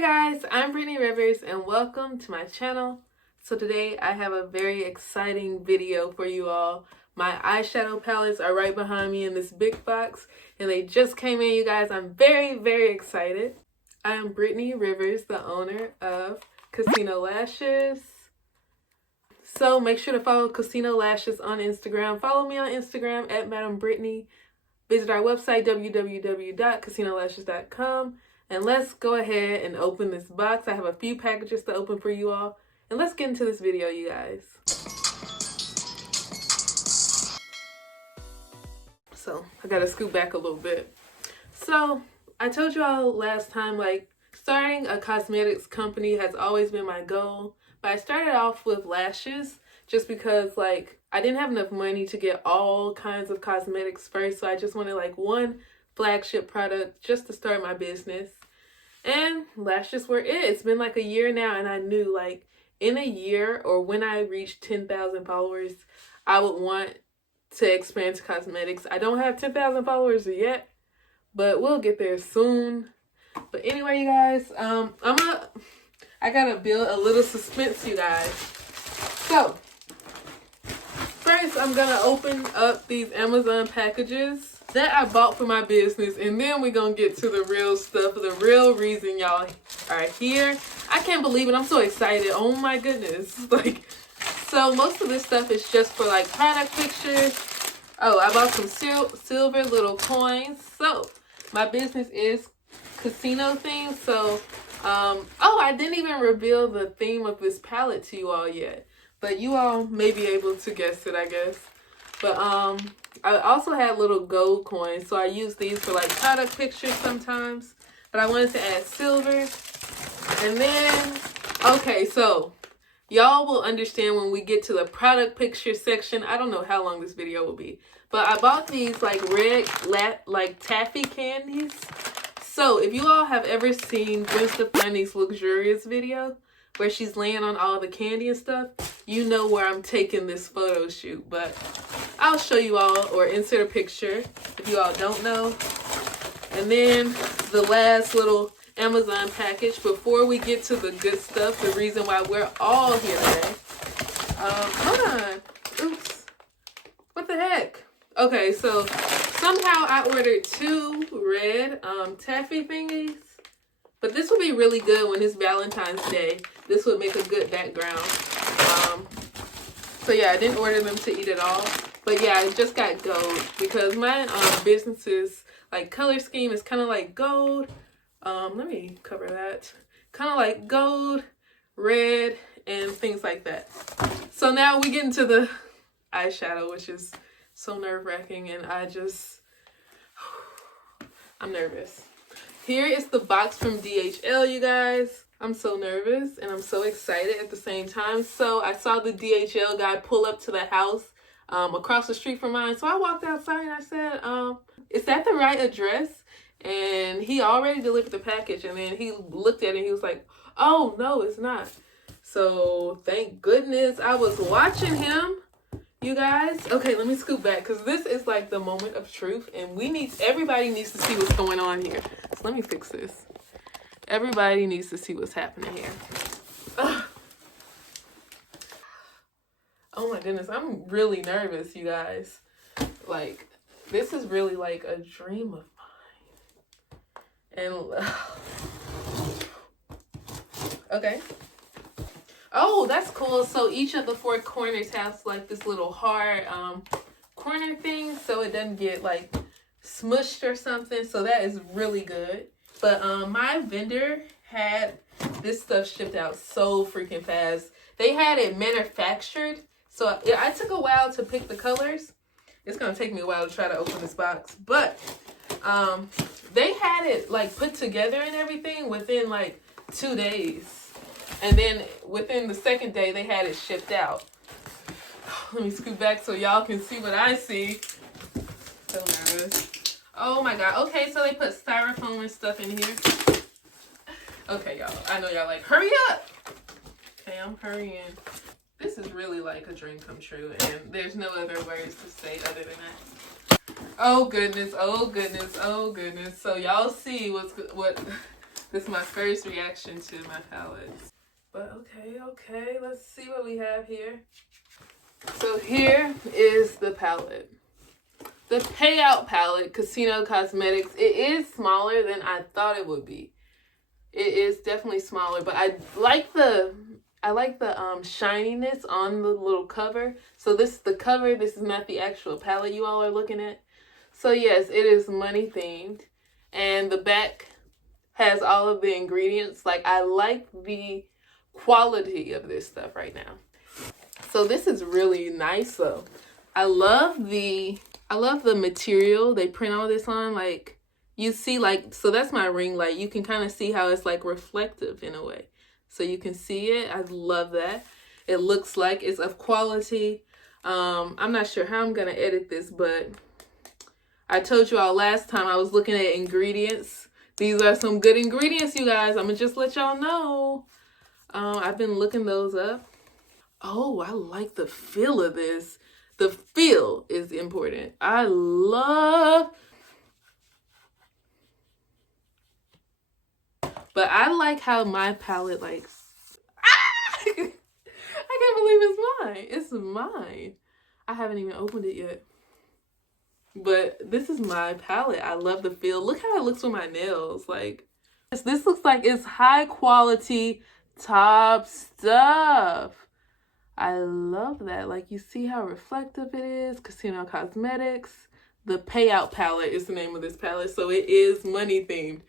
Hi guys, I'm Brittney Rivers and welcome to my channel. So today I have a very exciting video for you all. My eyeshadow palettes are right behind me in this big box and they just came in, you guys. I'm very excited. I am Brittney Rivers, the owner of Casino Lashes. So make sure to follow Casino Lashes on Instagram. Follow me on Instagram at madamebrittney. Visit our website www.casinolashes.com. And let's go ahead and open this box. I have a few packages to open for you all. And let's get into this video, you guys. So, I gotta scoot back a little bit. So, I told you all last time, like, starting a cosmetics company has always been my goal. But I started off with lashes just because, like, I didn't have enough money to get all kinds of cosmetics first. So, I just wanted, like, one flagship product just to start my business. And lashes were it. It's been like a year now, and I knew like in a year or when I reached 10,000 followers, I would want to expand to cosmetics. I don't have 10,000 followers yet, but we'll get there soon. But anyway, you guys, I gotta build a little suspense, you guys. So first, I'm gonna open up these Amazon packages that I bought for my business, and then we're gonna get to the real stuff, the real reason y'all are here. I can't believe it. I'm so excited. Oh my goodness. Like, so most of this stuff is just for like product pictures. Oh, I bought some silver little coins. So my business is casino themed. So oh, I didn't even reveal the theme of this palette to you all yet, but you all may be able to guess it, I guess. But I also had little gold coins, so I use these for like product pictures sometimes. But I wanted to add silver. And then, okay, so y'all will understand when we get to the product picture section. I don't know how long this video will be, but I bought these like red, like taffy candies. So if you all have ever seen Gwen Stefani's Luxurious video, where she's laying on all the candy and stuff, you know where I'm taking this photo shoot. But I'll show you all, or insert a picture if you all don't know. And then the last little Amazon package before we get to the good stuff, the reason why we're all here today. Hold on. Oops. What the heck? Okay, so somehow I ordered two red taffy thingies. But this would be really good when it's Valentine's Day. This would make a good background. So yeah, I didn't order them to eat at all. But yeah, I just got gold because my business's like color scheme is kind of like gold. Let me cover that. Kind of like gold, red, and things like that. So now we get into the eyeshadow, which is so nerve-wracking, and I'm nervous. Here is the box from DHL, you guys. I'm so nervous and I'm so excited at the same time. So I saw the DHL guy pull up to the house across the street from mine. So I walked outside and I said, is that the right address? And he already delivered the package. And then he looked at it and he was like, oh, no, it's not. So thank goodness I was watching him, you guys. Okay, let me scoot back because this is like the moment of truth. And everybody needs to see what's going on here. So let me fix this. Everybody needs to see what's happening here. Ugh. Oh my goodness, I'm really nervous, you guys. Like, this is really like a dream of mine. And, okay. Oh, that's cool. So each of the four corners has like this little hard corner thing so it doesn't get like smushed or something. So that is really good. But my vendor had this stuff shipped out so freaking fast. They had it manufactured. So I took a while to pick the colors. It's going to take me a while to try to open this box. But they had it like put together and everything within like 2 days. And then within the second day, they had it shipped out. Let me scoot back so y'all can see what I see. So nervous. Oh my god. Okay, so they put styrofoam and stuff in here. Okay, y'all. I know y'all like, hurry up! Okay, I'm hurrying. This is really like a dream come true, and there's no other words to say other than that. Oh goodness, oh goodness, oh goodness. So y'all see what This is my first reaction to my palettes. But okay, let's see what we have here. So here is the palette. The Payout palette, Casino Cosmetics. It is smaller than I thought it would be. It is definitely smaller, but I like the shininess on the little cover. So this is the cover. This is not the actual palette you all are looking at. So yes, it is money themed, and the back has all of the ingredients. Like, I like the quality of this stuff right now. So this is really nice though. I love the material they print all this on. Like, you see, like, so that's my ring light. You can kind of see how it's like reflective in a way. So you can see it. I love that. It looks like it's of quality. I'm not sure how I'm gonna edit this, but I told you all last time I was looking at ingredients. These are some good ingredients, you guys. I'm gonna just let y'all know. I've been looking those up. Oh, I like the feel of this. The feel is important. I love, but I like how my palette, like, I can't believe it's mine. It's mine. I haven't even opened it yet. But this is my palette. I love the feel. Look how it looks with my nails. Like, this looks like it's high quality, top stuff. I love that. Like, you see how reflective it is. Casino Cosmetics. The Payout palette is the name of this palette. So it is money themed.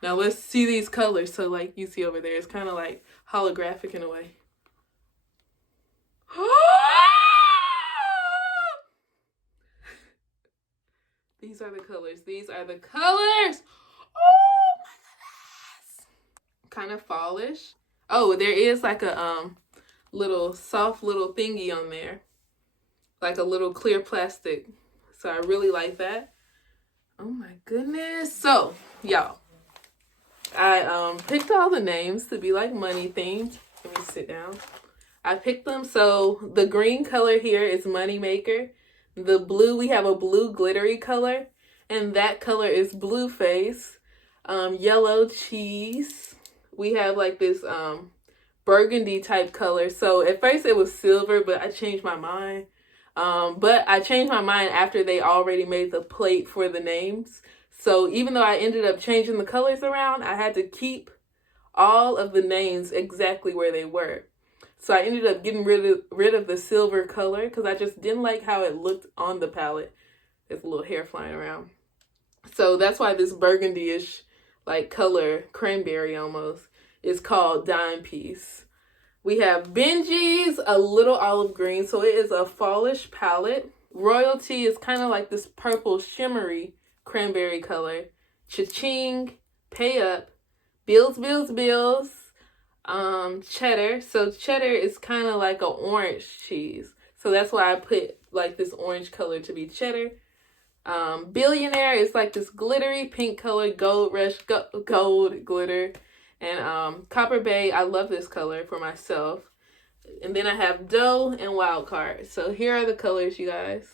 Now let's see these colors. So like you see over there, it's kind of like holographic in a way. These are the colors. These are the colors. Oh my goodness. Kind of fallish. Oh, there is like a little soft little thingy on there. Like a little clear plastic. So I really like that. Oh my goodness. So, y'all, I picked all the names to be like money themed. Let me sit down. I picked them. So the green color here is Money Maker. The blue, we have a blue glittery color, and that color is Blue Face. Yellow Cheese. We have like this burgundy type color. So at first it was silver, but I changed my mind. But I changed my mind after they already made the plate for the names. So even though I ended up changing the colors around, I had to keep all of the names exactly where they were. So I ended up getting rid of the silver color because I just didn't like how it looked on the palette. There's a little hair flying around. So that's why this burgundy-ish like color, cranberry almost, is called Dime Piece. We have Benji's, a little olive green. So it is a fallish palette. Royalty is kind of like this purple shimmery cranberry color. Cha-ching, Pay Up, Bills, Bills, Bills. Cheddar. So cheddar is kind of like an orange cheese. So that's why I put like this orange color to be cheddar. Billionaire is like this glittery pink color, gold rush, gold glitter. And Copper Bay, I love this color for myself. And then I have Dough and Wild Card. So here are the colors, you guys.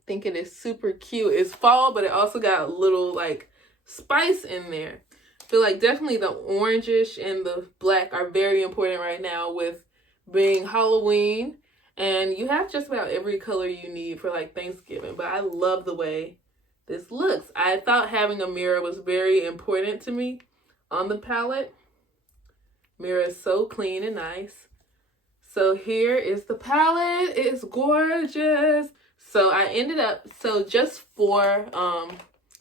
I think it is super cute. It's fall, but it also got a little like spice in there. I feel like definitely the orangish and the black are very important right now with being Halloween. And you have just about every color you need for like Thanksgiving. But I love the way this looks. I thought having a mirror was very important to me on the palette. Mirror is so clean and nice. So here is the palette. It's gorgeous. So I ended up, so just for,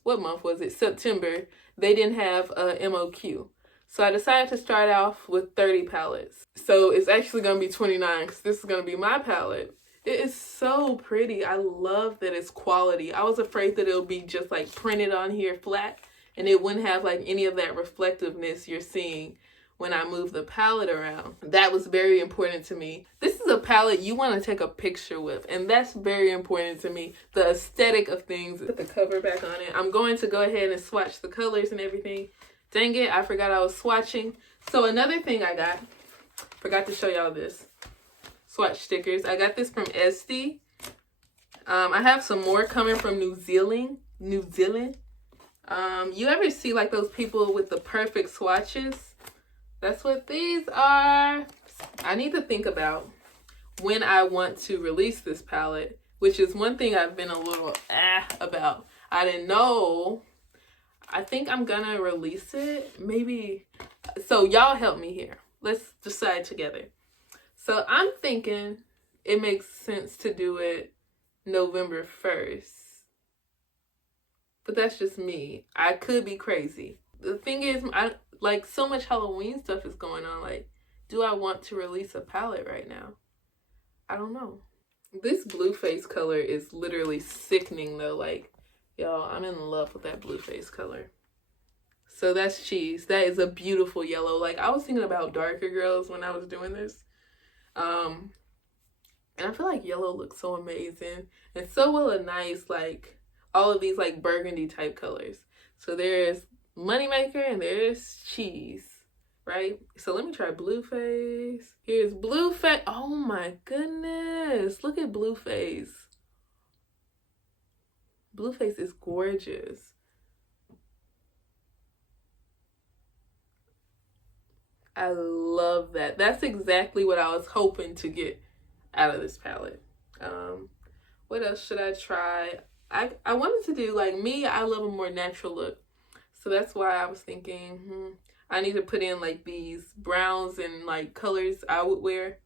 what month was it? September. They didn't have a MOQ. So I decided to start off with 30 palettes. So it's actually going to be 29 because this is going to be my palette. It is so pretty. I love that it's quality. I was afraid that it'll be just like printed on here flat and it wouldn't have like any of that reflectiveness you're seeing when I move the palette around. That was very important to me. This is a palette you want to take a picture with, and that's very important to me. The aesthetic of things. Put the cover back on it. I'm going to go ahead and swatch the colors and everything. Dang it, I forgot I was swatching. So another thing I got, forgot to show y'all this. Swatch stickers. I got this from Esty. I have some more coming from New Zealand. You ever see like those people with the perfect swatches? That's what these are. I need to think about when I want to release this palette, which is one thing I've been a little about. I didn't know. I think I'm gonna release it. Maybe. So y'all help me here. Let's decide together. So I'm thinking it makes sense to do it November 1st. But that's just me. I could be crazy. The thing is, like so much Halloween stuff is going on. Like, do I want to release a palette right now? I don't know. This blue face color is literally sickening though. Like, y'all, I'm in love with that blue face color. So that's cheese. That is a beautiful yellow. Like, I was thinking about darker girls when I was doing this. And I feel like yellow looks so amazing. And so will a nice, like, all of these, like, burgundy type colors. So there's Moneymaker and there's cheese, right? So let me try Blueface. Here's Blueface. Oh my goodness. Look at Blueface. Blueface is gorgeous. I love that. That's exactly what I was hoping to get out of this palette. What else should I try? I wanted to do, like me, I love a more natural look. So that's why I was thinking, I need to put in like these browns and like colors I would wear.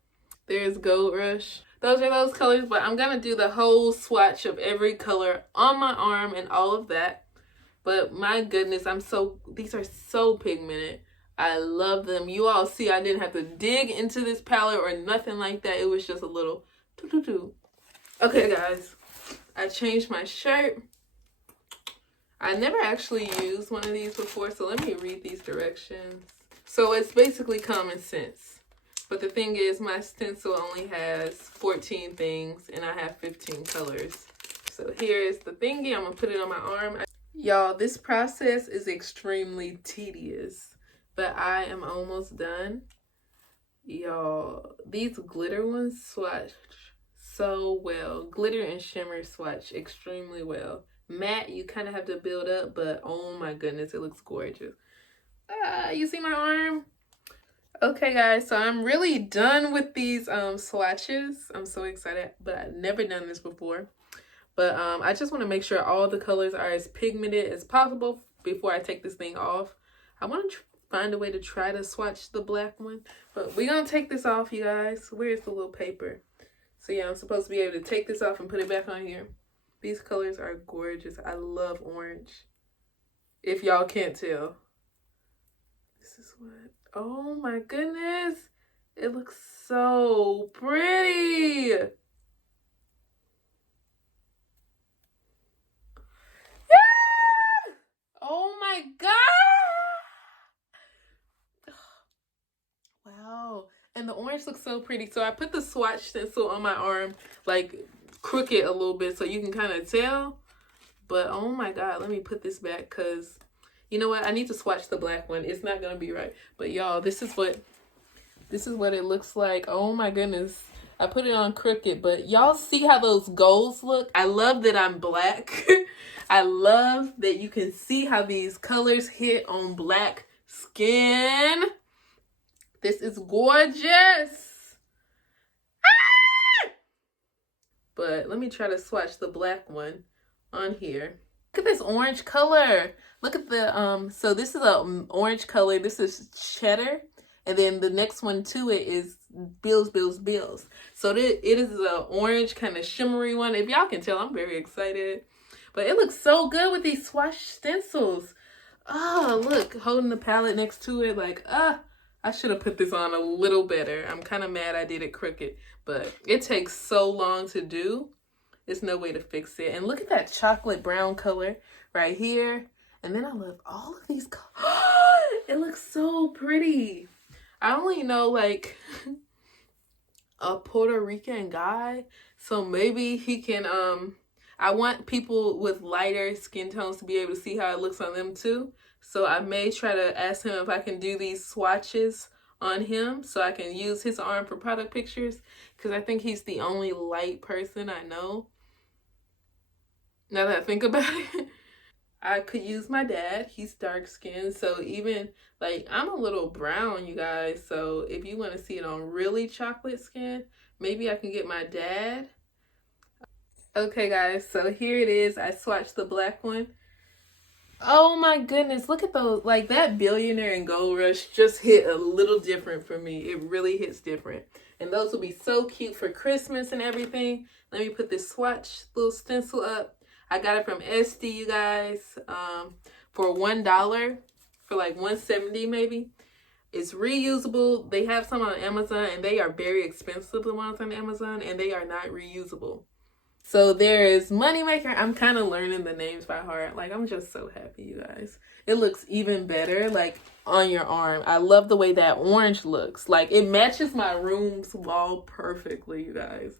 There's Gold Rush. Those are those colors, but I'm going to do the whole swatch of every color on my arm and all of that. But my goodness, these are so pigmented. I love them. You all see I didn't have to dig into this palette or nothing like that. It was just a little doo-doo-doo. Okay, guys. I changed my shirt. I never actually used one of these before, so let me read these directions. So it's basically common sense. But the thing is, my stencil only has 14 things, and I have 15 colors. So here's the thingy. I'm going to put it on my arm. Y'all, this process is extremely tedious, but I am almost done. Y'all, these glitter ones swatch so well. Glitter and shimmer swatch extremely well. Matte, you kind of have to build up, but oh my goodness, it looks gorgeous. You see my arm? Okay, guys, so I'm really done with these swatches. I'm so excited, but I've never done this before. But I just want to make sure all the colors are as pigmented as possible before I take this thing off. I want to find a way to try to swatch the black one, but we're going to take this off, you guys. Where's the little paper? So yeah, I'm supposed to be able to take this off and put it back on here. These colors are gorgeous. I love orange. If y'all can't tell. This is what... Oh my goodness. It looks so pretty. Yeah! Oh my God. Wow. And the orange looks so pretty. So I put the swatch stencil on my arm, like crooked a little bit so you can kind of tell. But oh my God, let me put this back because you know what? I need to swatch the black one. It's not gonna be right. But y'all, this is what it looks like. Oh my goodness. I put it on crooked, but y'all see how those golds look? I love that I'm black. I love that you can see how these colors hit on black skin. This is gorgeous. But let me try to swatch the black one on here. Look at this orange color. Look at the, so this is a orange color. This is cheddar. And then the next one to it is Bills. So it is an orange kind of shimmery one. If y'all can tell, I'm very excited. But it looks so good with these swatch stencils. Oh, look, holding the palette next to it. Like, I should have put this on a little better. I'm kind of mad I did it crooked. But it takes so long to do. There's no way to fix it. And look at that chocolate brown color right here. And then I love all of these colors. It looks so pretty. I only know like a Puerto Rican guy. So maybe he can, I want people with lighter skin tones to be able to see how it looks on them too. So I may try to ask him if I can do these swatches on him so I can use his arm for product pictures. Because I think he's the only light person I know. Now that I think about it. I could use my dad. He's dark skinned. So even like I'm a little brown, you guys. So if you want to see it on really chocolate skin, maybe I can get my dad. Okay guys, so here it is. I swatched the black one. Oh my goodness, look at those. Like that Billionaire and Gold Rush just hit a little different for me. It really hits different. And those will be so cute for Christmas and everything. Let me put this swatch little stencil up. I got it from SD, you guys, for $1, for like $1.70 maybe. It's reusable. They have some on Amazon, and they are very expensive, the ones on Amazon, and they are not reusable. So there is Moneymaker. I'm kind of learning the names by heart. Like, I'm just so happy, you guys. It looks even better, like, on your arm. I love the way that orange looks. Like, it matches my room's wall perfectly, you guys.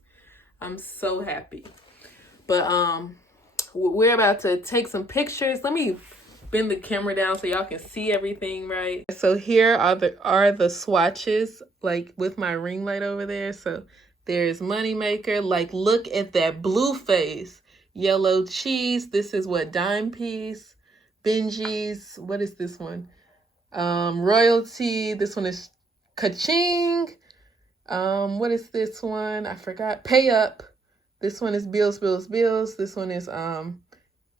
I'm so happy. But, we're about to take some pictures. Let me bend the camera down so y'all can see everything right. So here are the swatches, like with my ring light over there. So there's Moneymaker. Like, look at that blue face. Yellow cheese. This is what? Dime piece. Benji's. What is this one? Royalty. This one is Kaching. What is this one? I forgot. Pay Up. This one is Bills, Bills, Bills. This one is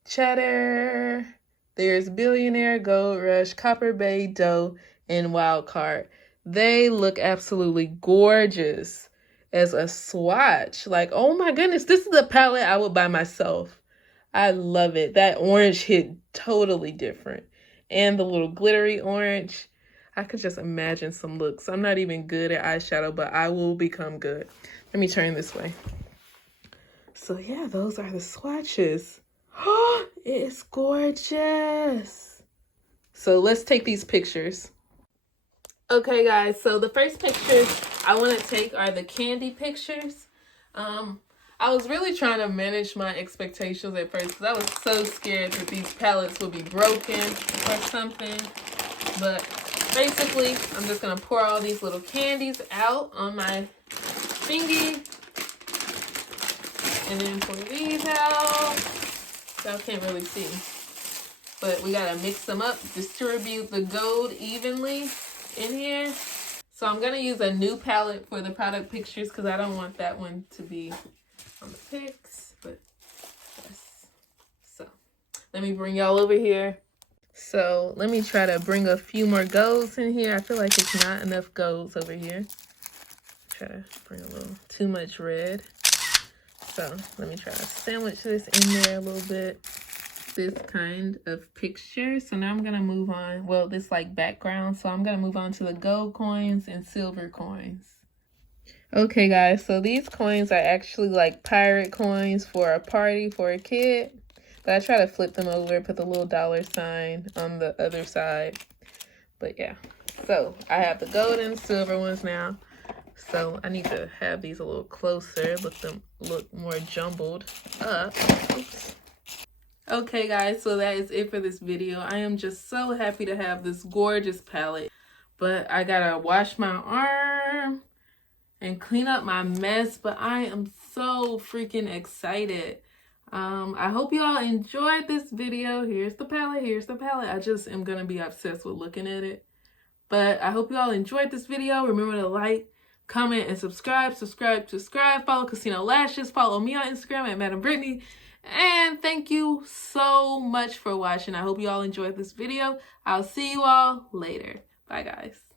Cheddar. There's Billionaire, Gold Rush, Copper Bay, Dough, and Wild Card. They look absolutely gorgeous as a swatch. Like, oh my goodness, this is a palette I would buy myself. I love it. That orange hit totally different. And the little glittery orange. I could just imagine some looks. I'm not even good at eyeshadow, but I will become good. Let me turn this way. So yeah, those are the swatches. Oh, it's gorgeous. So let's take these pictures. Okay guys, so the first pictures I want to take are the candy pictures. I was really trying to manage my expectations at first because I was so scared that these palettes would be broken or something. But basically, I'm just going to pour all these little candies out on my thingy. And then pour these out. Y'all can't really see. But we gotta mix them up, distribute the gold evenly in here. So I'm gonna use a new palette for the product pictures because I don't want that one to be on the pics. But yes. So let me bring y'all over here. So let me try to bring a few more golds in here. I feel like it's not enough golds over here. Try to bring a little too much red. So let me try to sandwich this in there a little bit. This kind of picture. So now I'm going to move on. Well, this like background. So I'm going to move on to the gold coins and silver coins. Okay, guys. So these coins are actually like pirate coins for a party for a kid. But I try to flip them over, put the little dollar sign on the other side. But yeah. So I have the gold and silver ones now. So I need to have these a little closer, look more jumbled up. Oops. Okay guys, so that is it for this video. I am just so happy to have this gorgeous palette. But I gotta wash my arm and clean up my mess. But I am so freaking excited. I hope you all enjoyed this video. Here's the palette, here's the palette. I just am gonna be obsessed with looking at it. But I hope you all enjoyed this video. Remember to like, comment, and subscribe. Follow Casino Lashes. Follow me on Instagram at madamebrittney. And thank you so much for watching. I hope you all enjoyed this video. I'll see you all later. Bye, guys.